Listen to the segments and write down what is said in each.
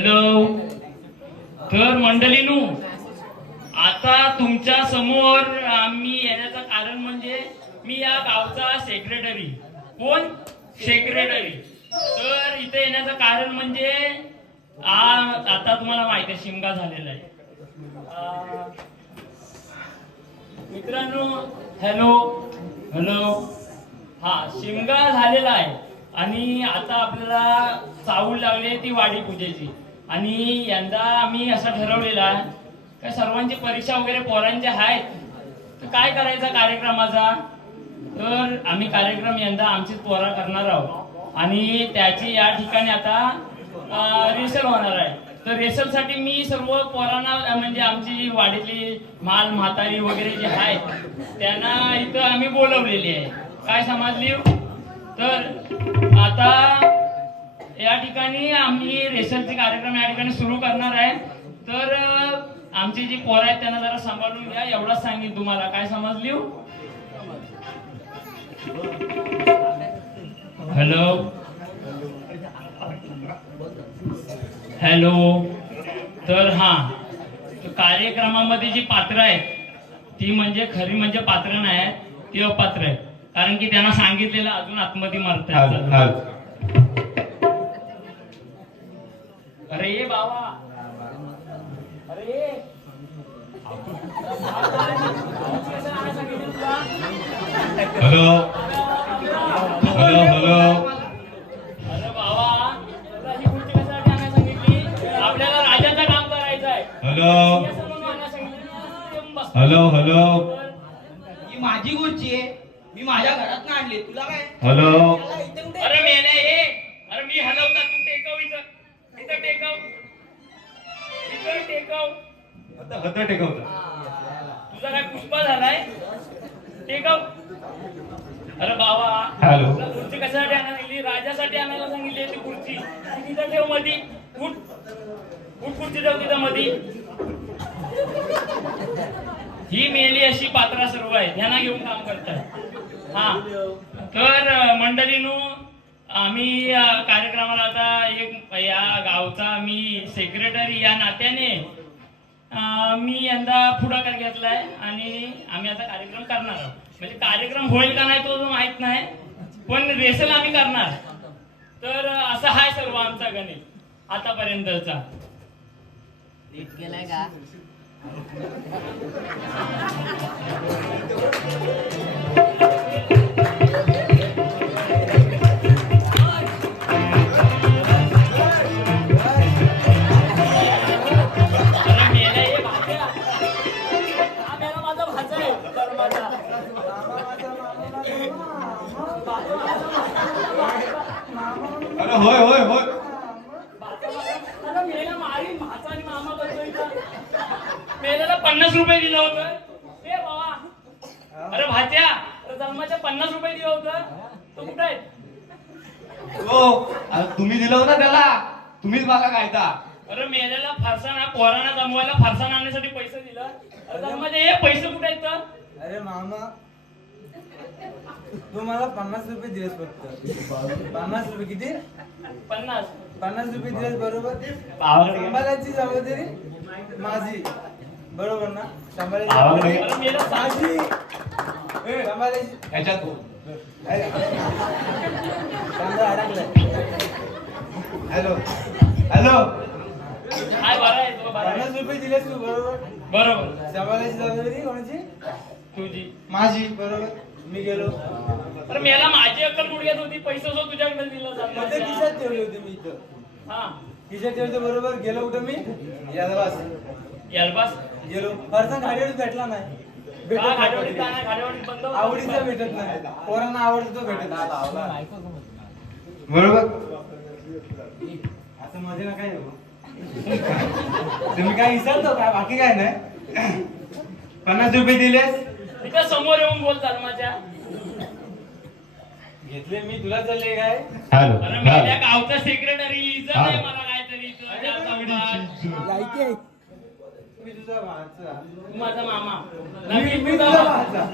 Hello. तर मंडळींनो, आता तुमच्या समोर आम्ही येण्याचं कारण म्हणजे मी या गावचा सेक्रेटरी. कोण? सेक्रेटरी. तर इथे येण्याचं कारण म्हणजे आता तुम्हाला माहिती आहे शिमगा झालेला आहे. मित्रांनो, हॅलो हॅलो. हा, शिमगा झालेला आहे आणि आता आपल्याला चावल लागली ती वाडी पूजेची. आणि यंदा आम्ही असं ठरवलेला आहे का सर्वांची परीक्षा वगैरे पोरांच्या आहेत, तर काय करायचा कार्यक्रमाचा. तर आम्ही कार्यक्रम यंदा आमचीच पोरा करणार आहोत आणि त्याची या ठिकाणी आता रिहर्सल होणार आहे. तर रिहर्सलसाठी मी सर्व पोरांना म्हणजे आमची वाडीतली माल म्हातारी वगैरे जे आहेत त्यांना इथं आम्ही बोलवलेली आहे. काय समजली? तर आता या ठिकाणी आम्ही रिहर्सलचे कार्यक्रम या ठिकाणी सुरू करणार आहे. तर आमची जी पोरं आहेत त्यांना जरा सांभाळून घ्या, एवढंच सांगेन तुम्हाला. काय समजली? Hello hello. तर हा, कार्यक्रमामध्ये जी पात्र आहेत ती म्हणजे खरी म्हणजे पात्र नाही आहेत, ती अपात्र आहेत. कारण की त्यांना सांगितलेलं अजून आतमध्ये मरतात. अरे बाबा, अरे हॅलो हॅलो हॅलो. अरे बाबा, आपल्याला राजाचं काम करायचं आहे. Hello hello hello. ही माझी खुर्ची आहे, मी माझ्या घरात आणली. तुला काय? हॅलो. अरे मेले हे. अरे मी हलवता, तू टेकव इथं. इथं टेकव, इथं टेकव. हात टेकवता. तुझा काय पुष्पा झालाय? टेकव. अरे बाबा, हॅलो. खुर्ची कशासाठी आणायला सांगितली? राजासाठी आणायला सांगितली ती खुर्ची. तिथं ठेव मधी. उठ उठ, खुर्ची ठेव तिथं मधी. ही मेली अशी पात्रा सर्व आहेत, ह्यांना घेऊन काम करतात. हा, तर मंडळींनो, आम्ही कार्यक्रमाला आता एक या गावचा मी सेक्रेटरी या नात्याने मी यंदा पुढाकार घेतलाय आणि आम्ही आता कार्यक्रम करणार आहोत. म्हणजे कार्यक्रम होईल का नाही तो माहित नाही, पण रिहर्सल आम्ही करणार. तर असा हाय सर्व आमचा गणित आतापर्यंतचा. नीट केलाय का? अरे होय होय होय. मेल्याला 50 रुपये दिलं होतं. ए बाबा, अरे भात्या, जन्माच्या 50 रुपये दिलं होतं, तो कुठं आहे? हो, तुम्ही दिलं होतं त्याला, तुम्हीच बघा कायदा. अरे मेल्याला फारसाना पोरांना जमवायला फारसाना आणण्यासाठी पैसे दिलं. अरे जन्माचे हे पैसे कुठे आहेत? अरे मामा, तू मला 50 रुपये दिलेस फक्त. 50 रुपये किती? 50 रुपये दिलेस बरोबर. सांभाळायची जबाबदारी माझी, बरोबर ना? सांभाळायची माझी. सांभाळायची ह्याच्यात हॅलो हॅलो. काय बरं आहे तो, बरं आहे. 50 रुपये दिलेस तू बरोबर. बरोबर. सांभाळायची जबाबदारी कोणाची? तुझी. माझी, बरोबर. मी गेलो. अरे मेला माझी अक्कल गुडघ्यात होती, पैसे जो तुझ्याकडे दिला मध्ये खिशात ठेवले होते मी इथं. हा, खिशात ठेवले बरोबर. गेलो कुठं मी? यादवास यालबास. गेलो. फरसा गाडीवर भेटला नाही. गाडीवाडीत जाणार, गाडीवाडीत बंद होतं. आवडीचा भेटत नाही. पोरांना आवडतो तो भेटत नाही. बरोबर. असं मध्ये ना काय तुम्ही काय विसरतो काय? बाकी काय नाही. 50 रुपये दिलेस. तिथं समोर येऊन बोल धर्माच्या. घेतले मी, तुला चालले काय? हॅलो अरे मेल्या गावचा सेक्रेटरी इज्जत आहे मला काहीतरी इथं. जास्त उडाल. मी तुझा भाचा. तू माझा मामा. मी तुझा भाचा.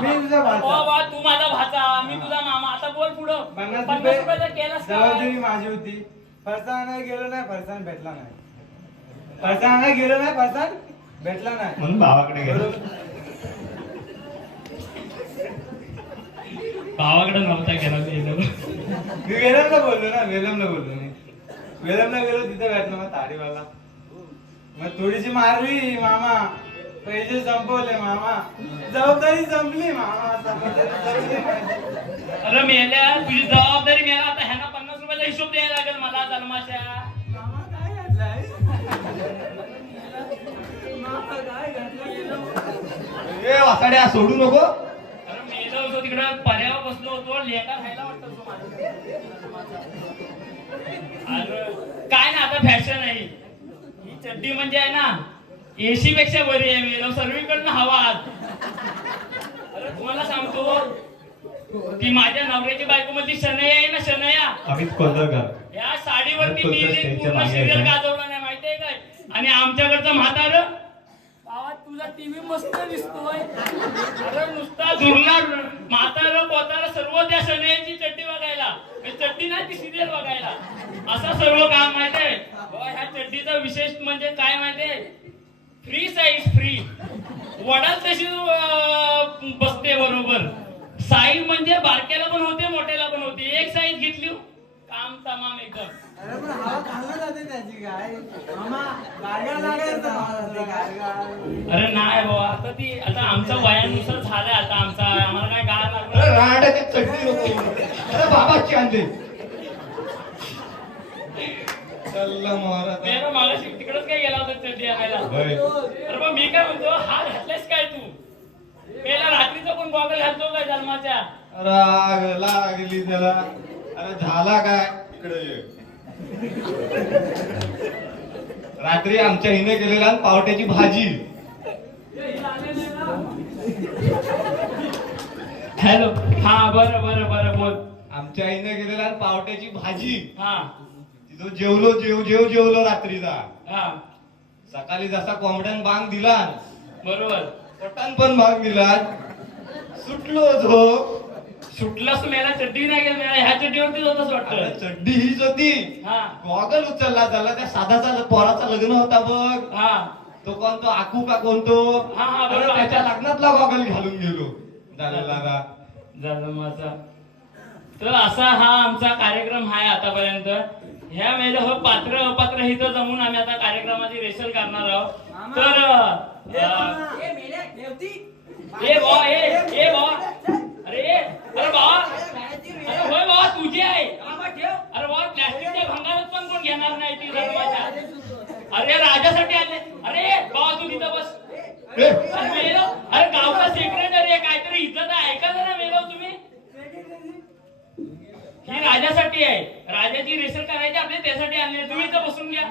मी तुझा भाचा. बाबा, तू माझा भाचा, मी तुझा मामा. आता बोल पुढं. 50 50 रुपयाचा केलास काय? जबाबदारी माझी होती. फरसाण गेलो नाही, फरसाण भेटला नाही. फरसाण गेलो नाही, फरसाण भेटला नाही. म्हणून भावाकडे गेलो. गावाकडे नव्हता गेला मी वेलमला बोललो ना, वेलमला बोललो मी. वेलमला गेलो तिथे भेटलो मग ताडीवाला. मग थोडीशी मारली मामा, पैसे संपवले मामा, जबाबदारी संपली मामा, जबाबदारी संपली. अरे मेल्या, तुझी जबाबदारी मेला. आता ह्यांना 50 रुपयाचा हिशोब द्यायला लागेल मला जन्माच्या. मामा काय घातलंय? मामा काय घातलं गेलो? ए वासाड्या सोडू नको. अरे मेलो होतो तिकडे पर्यावर बसलो होतो, लेका खायला वाटत होतो माझ्या. अरे काय ना आता फॅशन आहे ही चड्डी, म्हणजे आहे ना एसी पेक्षा बरी आहे. मेलो सर्वीकडनं हवा आत. अरे तुम्हाला सांगतो, ती माझ्या नवऱ्याची बायको मधली शनया आहे ना, शनया, अमित कोल्हरकर. या साडीवरती मी कोणत्या एक स्टेजच्या पूर्ण मागे सिरियल आहे का? गाजवला नाही माहितीये काय. आणि आमच्याकडचं म्हातार, बाबा तुझा टीव्ही मस्त दिसतोय. अरे नुसता झुरला म्हातार पोतार सर्व त्या शनयाची चड्डी बघायला, चड्डी नाही ती सिरियल बघायला, असं सर्व काम माहितीये. ह्या चड्डीचा विशेष म्हणजे काय माहितीये, फ्री साईज, फ्री वडाल तशी बसते बरोबर. साईज म्हणजे बारक्याला पण होते, मोठ्याला पण होते. एक साईज घेतली काम तमाम एकदम. अरे पण हवा खाल्लं जाते त्याची काय मामा, गारगा लागायचं मामा, गारगा. अरे नाही बाबा, आता ती आता आमच्या वयानुसार झालंय आता आमचा, आम्हाला काय गाळ अरे लागलं. रांडाची चटणी नको. अरे बाबाची आणली. चल्ला मारा. मेरा मागाशी तिकडच काय गेला होता चड्डी आणायला. होय. अरे मग मी काय म्हणतो, हा घातलायस काय तू? पहिला रात्रीचा पण गॉगल घालतो काय जन्माच्या? राग लागली त्याला. अरे झाला काय इकडे ये. रात्री आमच्या हिने केलेला पावट्याची भाजी. हॅलो, हा बरं बरं बरं बोल. आमच्या आईने केलेला पावट्याची भाजी. हा तिथं जेवलो रात्रीचा. हा सकाळी जसा कोंबड्यान बांग दिला, बरोबर. पटान पण बांग दिला, सुटलो झोप. सुटलास तू, मेला चड्डी नाही गेला, ह्या चड्डीवरतीच होताच अरे वाटतं. चड्डी हीच होती. हा गॉगल उचलला त्याला, त्या साधाचा पोराचा लग्न होता बघ. हा तो कोण, तो आकू का कोण तो. हा, हा, अरे बरोबर. त्याच्या लग्नातला गॉगल घालून गेलो. झालं माझा. तर असा हा आमचा कार्यक्रम आहे आतापर्यंत. ह्या वेळेला हो पात्र अपात्र इथं जमून आम्ही आता कार्यक्रमाची रेसल करणार आहोत. तर ए बा, ए बा, अरे बाबा, अरे होय बाबा तुझी आहे. अरे बाबा प्लॅस्टिकच्या भंगारात पण कोण घेणार नाही ती रंगवाच्या. अरे राजासाठी आले. अरे बाबा तू तिथं बस. अरे मेलो, अरे गावचा सेक्रेटरी आहे, काहीतरी इज्जत आहे, ऐका जरा मेलो तुम्ही. ही राजासाठी आहे, राजाची रेसल करायची आपल्या, त्यासाठी आणली. तुम्ही इथं बसून घ्या.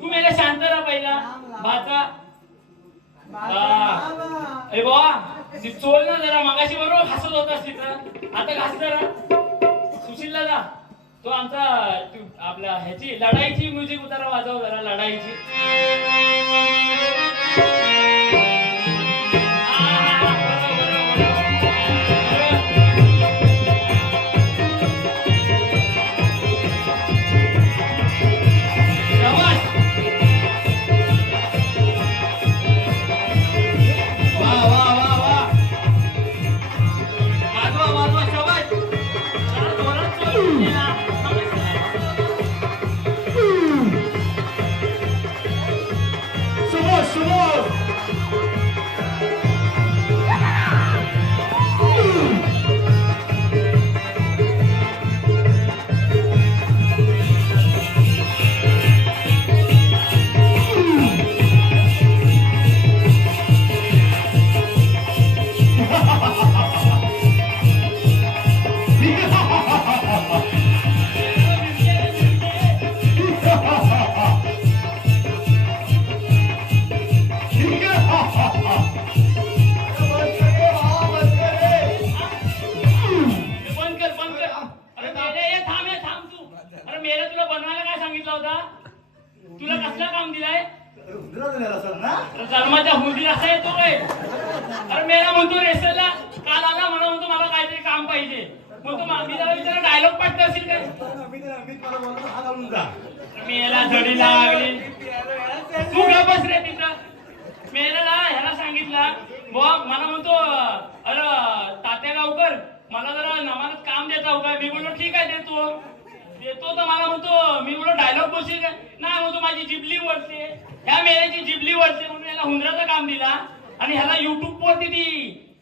तू मेला शांत राहा पहिला भाचा. अरे बाबा ती चोल ना जरा, मगाशी बरोबर हसत होतास तिथं, आता घास जरा. सुशीलला जा, तो आमचा आपल्या ह्याची लढाईची म्युझिक उतारा वाजव जरा, लढाईची. तुला कसला काम दिलाय? जन्माच्या हुंदीर असा येतो काय? अरे मेला म्हणतो रेसलला काल आला, मला म्हणतो मला काहीतरी काम पाहिजे. मग तू मी जरा विचारा डायलॉग पाठ करशील काय मी याला झडी लागली तू ग बस रे तिथं मी याला ह्याला सांगितलं बुवा मला म्हणतो अरे तात्या गावकर मला जरा नमानात काम देता हो काय मी बोललो ठीक आहे देतो तर मला म्हणतो मी बोललो डायलॉग बोलशील काय नाही म्हणतो माझी जिबली वळते ह्या मेल्याची जिबली वळते म्हणून याला हुंदराचं काम दिला आणि ह्याला युट्यूब वरती ती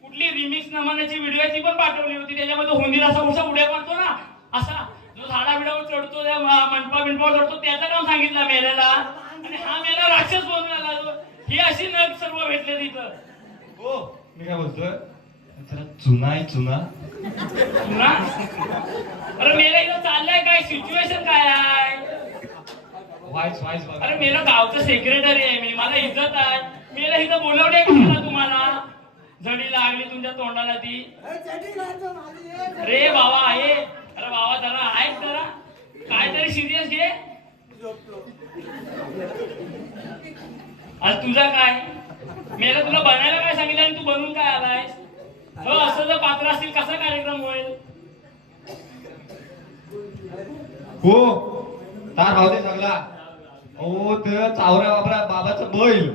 कुठली रिमिक्स नमानाची व्हिडिओची पण पाठवली होती त्याच्यामध्ये हुंदीर असा उसा उड्या मारतो ना असा जो झाडा बिडावर चढतो त्या मंडपा बिंडपावर चढतो त्याचं काम सांगितलं मेल्याला आणि हा मेला राक्षस बनून आला ही अशी नग सर्व भेटले तिथं हो मी काय बोलतोय जरा चुना आहे चुना पुन्हा अरे मेला इथं चाललंय काय सिच्युएशन काय आहे व्हायच व्हायच बघा अरे मेला गावचं सेक्रेटरी आहे मी मला इज्जत आहे मेला इथं बोलवलंय का तुम्हाला झडी लागली तुमच्या तोंडाला ती अरे बाबा आहे अरे बाबा जरा ऐक जरा काहीतरी सिरियस घे आज तुझा काय मेला तुला बनायला काय सांगितलं आणि तू बनून काय आलायस हो असं जर पात्र असतील कसा कार्यक्रम होईल हो तार भाऊ दे सगळा हो ते चावरा बाबरा बाबाचं बैल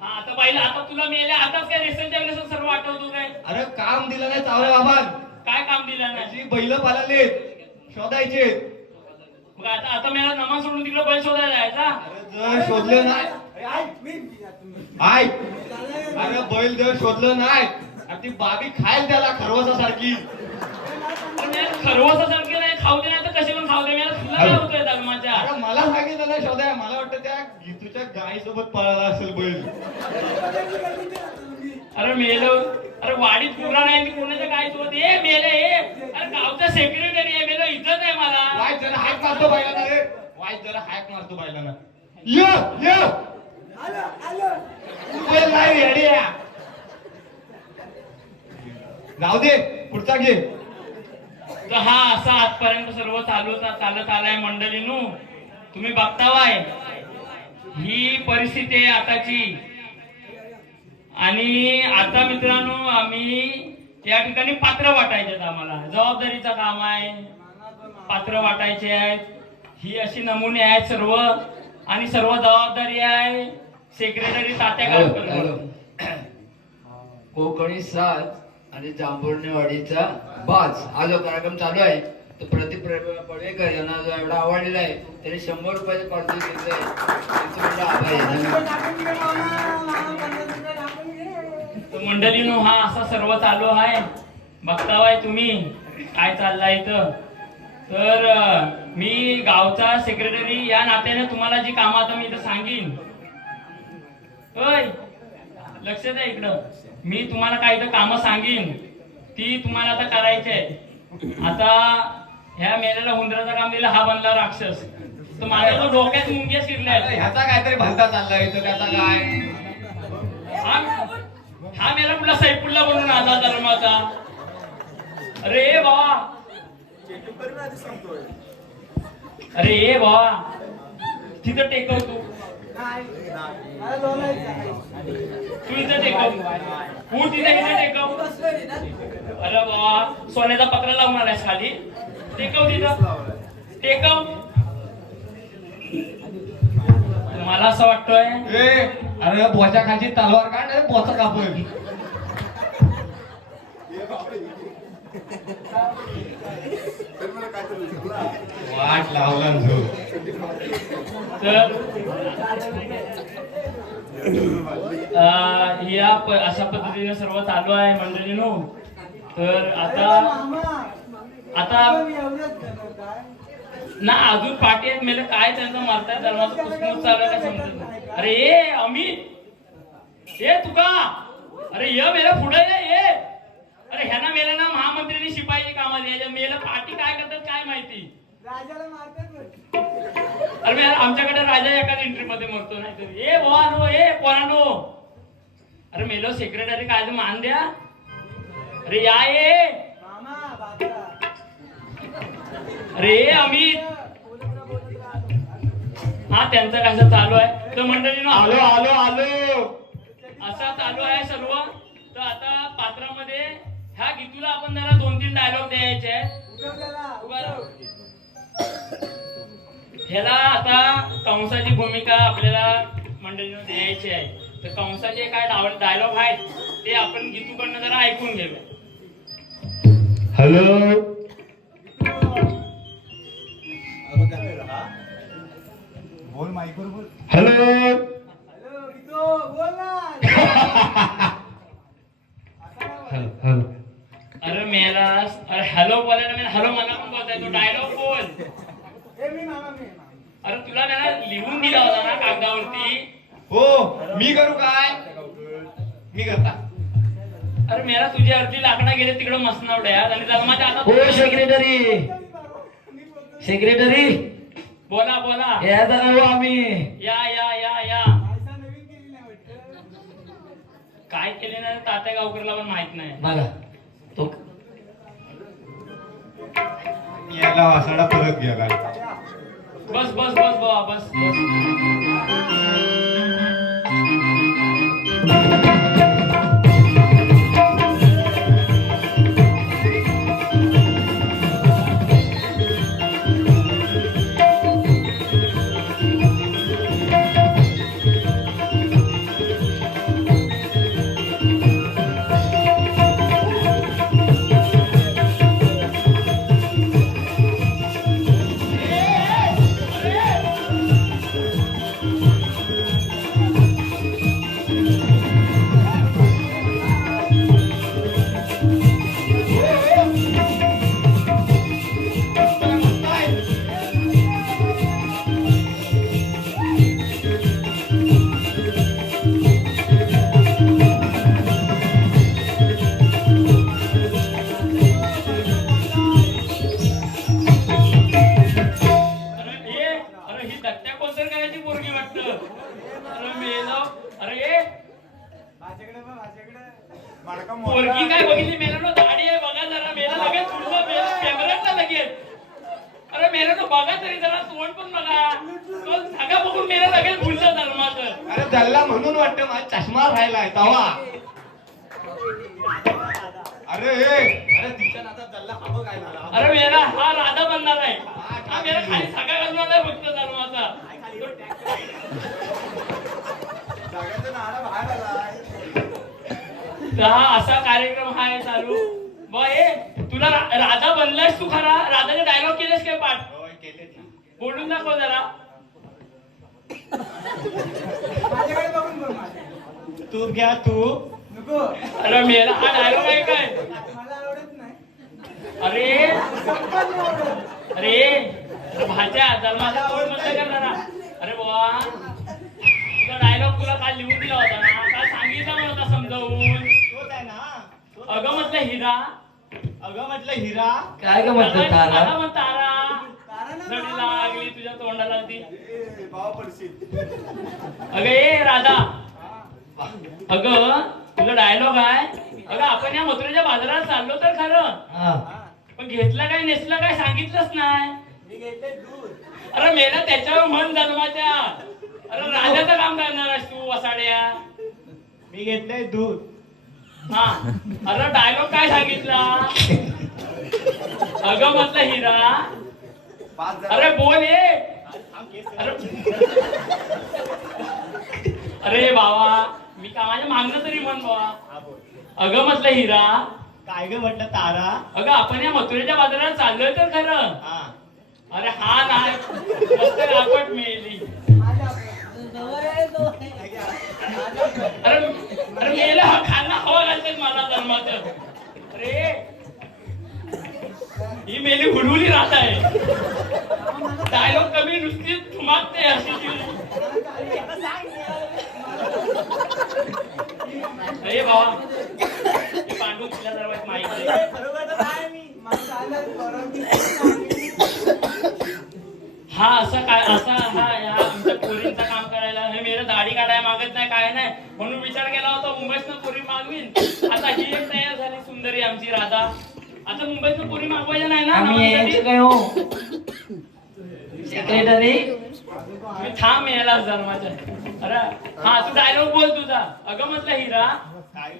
हा आता पाहिलं आता तुला मेल्या आताच काय रेसनच्या वेळेस सर्व आठवतो काय अरे काम दिलं नाही चावऱ्या बाबान काय काम दिलं नाही त्याची बैल पालाले शोधायचे मग आता मेला नमाज सोडून तिकडे बैल शोधायला जायचा अरे जर शोधलं नाही ऐक अरे बैल जर शोधलं नाही ती बाबी खायला त्याला खरवसासारखी खरवसासारखे नाही खाऊ दे नाही तर कसे पण खाऊ दे मला तुला काय होतोय धर्माच्या अरे मला सांगितलं नाही शोधाय मला वाटतं त्या गीतूच्या गायीसोबत पळाला असेल बैल अरे मेलो अरे वाडीत पुरा नाही कोणाच्या काय सोबत ए मेले ए अरे गावचा सेक्रेटरी आहे मेलो इज्जत आहे मला वाईट जरा हाक मारतो बायला रे वाईट जरा हाक मारतो बायला ये बैल नाही रेडी जाऊ दे पुढचा घे तर हा असा आजपर्यंत सर्व चालत आलाय मंडळींनो तुम्ही बघतावाय ही परिस्थिती आहे आताची आणि आता मित्रांनो आम्ही या ठिकाणी पात्र वाटायचे आम्हाला जबाबदारीचं काम आहे पात्र वाटायचे आहेत ही अशी नमुने आहेत सर्व आणि सर्व जबाबदारी आहे सेक्रेटरी तात्या गावकर कोकणी साज आणि जांभुर्णेवाडीचा बाज हा जो कार्यक्रम चालू आहे तो प्रदीप पडवेकर यांना जो एवढा आवडलेला आहे त्यांनी 100 रुपयाचे पारितोषिक घेतले त्यांचे मोठा आभार आहे. मंडळीनो हा असा सर्व चालू आहे बघतावाय तुम्ही काय चाललंय इथं तर मी गावचा सेक्रेटरी या नात्याने तुम्हाला जी कामं आता मी इथं सांगीन होय लक्ष द्या इकडं मी तुम्हाला काही तर कामं सांगीन ती तुम्हाला आता करायची आहे आता ह्या मेलेला हुंदराचं काम दिलं हा बनला राक्षस तर माझ्या तो डोक्यात मुंग्या शिरल्या ह्याचा काहीतरी भलता चाललाय तर त्याचा काय हा मेला कुठला सैफुल्ला बनून आला धर्माचा अरे बाबा अरे ए बाबा तिथं टेकव तू इथं टेकव तू तिथे टेकव अरे बाबा सोन्याचा पत्रा लावून आलायस खाली टेकव तिथं टेकव मला असं वाटतंय ए अरे बोच्या खालची तलवार काढ अरे बोचा कापून वाट लावला झो तर अशा पद्धतीने सर्व चालू आहे मंडळीनो तर आता ना अजून पाठी आहेत मेले काय त्यांचं मारतात धर्माचं पुस्तक चालू आहे का समजत नाही. अरे ये अमित ये तुका अरे ये मेला पुढे ये अरे ह्याना मेला ना महामंत्र्यांनी शिपाई कामात यायच्या मेला पाठी काय करतात काय माहिती अरे मी आमच्याकडे राजा एकाच एंट्री मध्ये मरतो नाही तरी ए बोनो ए पोरानो अरे मेलो सेक्रेटरी काय तर मान द्या अरे या ये अरे अमित हा त्यांचं कसं चालू आहे तर मंडळीनो आलो आलो आलो असा चालू आहे सर्व तर आता पात्रामध्ये ह्या गीतूला आपण जरा 2-3 डायलॉग द्यायचे आहेत ह्याला आता कंसाची भूमिका आपल्याला मंडळीनं द्यायची आहे. तर कंसाचे काय डायलॉग आहेत ते आपण गीतूकडनं जरा ऐकून घेऊया. हॅलो बोल माईकवर बोल. हॅलो हॅलो गीतो बोल ना. हॅलो हॅलो अरे मेला, अरे हॅलो बोलायला मी हॅलो मला पण बोलताय, तो डायलॉग बोल. ए मी मामा मी. अरे तुला ना लिहून दिला होता ना कागदावरती. हो मी करू काय? मी करता. अरे मेला तुझी अर्धी लाकडा गेले तिकडे मसनावड्यात आणि जन्माच्या आता हो सेक्रेटरी, सेक्रेटरी बोला बोला. यायचा का हो आम्ही? या या या या. पैसा नवीन केली नाही वाटतं. काय केले ना तात्या गावकरला पण माहित नाही. बघा तो याला वासाडा परत गेला. बस बस बस बाबा बस बस. अरे ही दत्त्या कोसर करायची पोरगी वाटतं. अरे मेलो. अरे माझ्याकडे बघ माझ्याकडे. मडका पोरगी काय बघितली मेला नो दाढी आहे बघा जरा. मेला लगेच तुझं मेला फेवरेट लगेच. अरे मेला नो बघा तरी जरा तोंड पण बघा. तो धागा बघून मेला लगेच भुलतं धर्माचं. अरे जल्ला म्हणून वाटतं माझा चष्मा राहिलाय तवा. अरे अरे तिच्या नादात जल्ला हा बघ काय झाला. अरे मेला हा राधा बनणार आहे. हा मेला खाली सगळा घालणार आहे फक्त धर्माचा. जागाचं नाडा बाहेर आलाय. तर हा असा कार्यक्रम आहे चालू. बा हे तुला राधा बनलायस तू खरा. राधाचे डायलॉग केलेस काय पाठ? होय केलेत ना. बोलून दाखव जरा. माझ्याकडे बघून बोल माझ्या. तू घ्या तू. नको. अरे मेला हा डायलॉग आहे काय? मला आवडत नाही. अरे संपत नाही आवडत. अरे भाज्या धर्माचा तोड बंद करणारा. अरे बाबा तुझा डायलॉग तुला काल लिहून दिला होता ना. काल सांगितलं मला होता समजावून. तोच आहे ना. अगं म्हटलं हिरा. अगं म्हटलं हिरा. काय ग म्हटलं तारा? अगं म्हण तारा. तारा ना जडी मामा. लागली तुझ्या तोंडाला ती. ए, भावा पडशील. अगं ए राधा. अगं तुझा डायलॉग आहे. अगं आपण या मथुरेच्या बाजारात चाललो तर खरं. हा. पण घेतलं काय नेसलं काय सांगितलंच नाही. मी घेतले दूध. अरे मेला त्याच्यावर म्हण धर्माच्या. अरे राजाचं काम करणार आहेस तू वसाड्या. मी घेतलंय दूध. हा अरे डायलॉग काय सांगितला? अगं म्हटलं हिरा. अरे बोल ये. अरे बाबा मी का माझ्या मागणं तरी म्हण बाबा. अगं म्हटलं हिरा. काय ग म्हटलं तारा. अगं आपण या मथुरेच्या बाजारात चाललोय तर खरं. हा. अरे हा नाही मस्त रापट मिळली. अरे अरे मेला हा खाना हवा घालतात मला धर्माचं. अरे ही मेली हुडहुली राहत आहे. डायलॉग कमी नुसती ठुमाकते अशी ती. अरे बाबा हे पांडू तिला जरा माहिती आहे. हा असा काय असा हा या आमच्या पोरींचं काम करायला हे मेरे दाढी काढायला मागत नाही काय नाही म्हणून विचार केला होता मुंबईतनं पोरी मागवीन. आता ही एक तयार झाली सुंदरी आमची राधा. आता मुंबईतनं पोरी मागवायच्या नाही ना आम्ही नावासाठी? यायचं काय हो सेक्रेटरी? मी थांब यायला धर्माच्या. अरे हा तू डायलॉग बोल तुझा. अगं म्हटलं हिरा. काय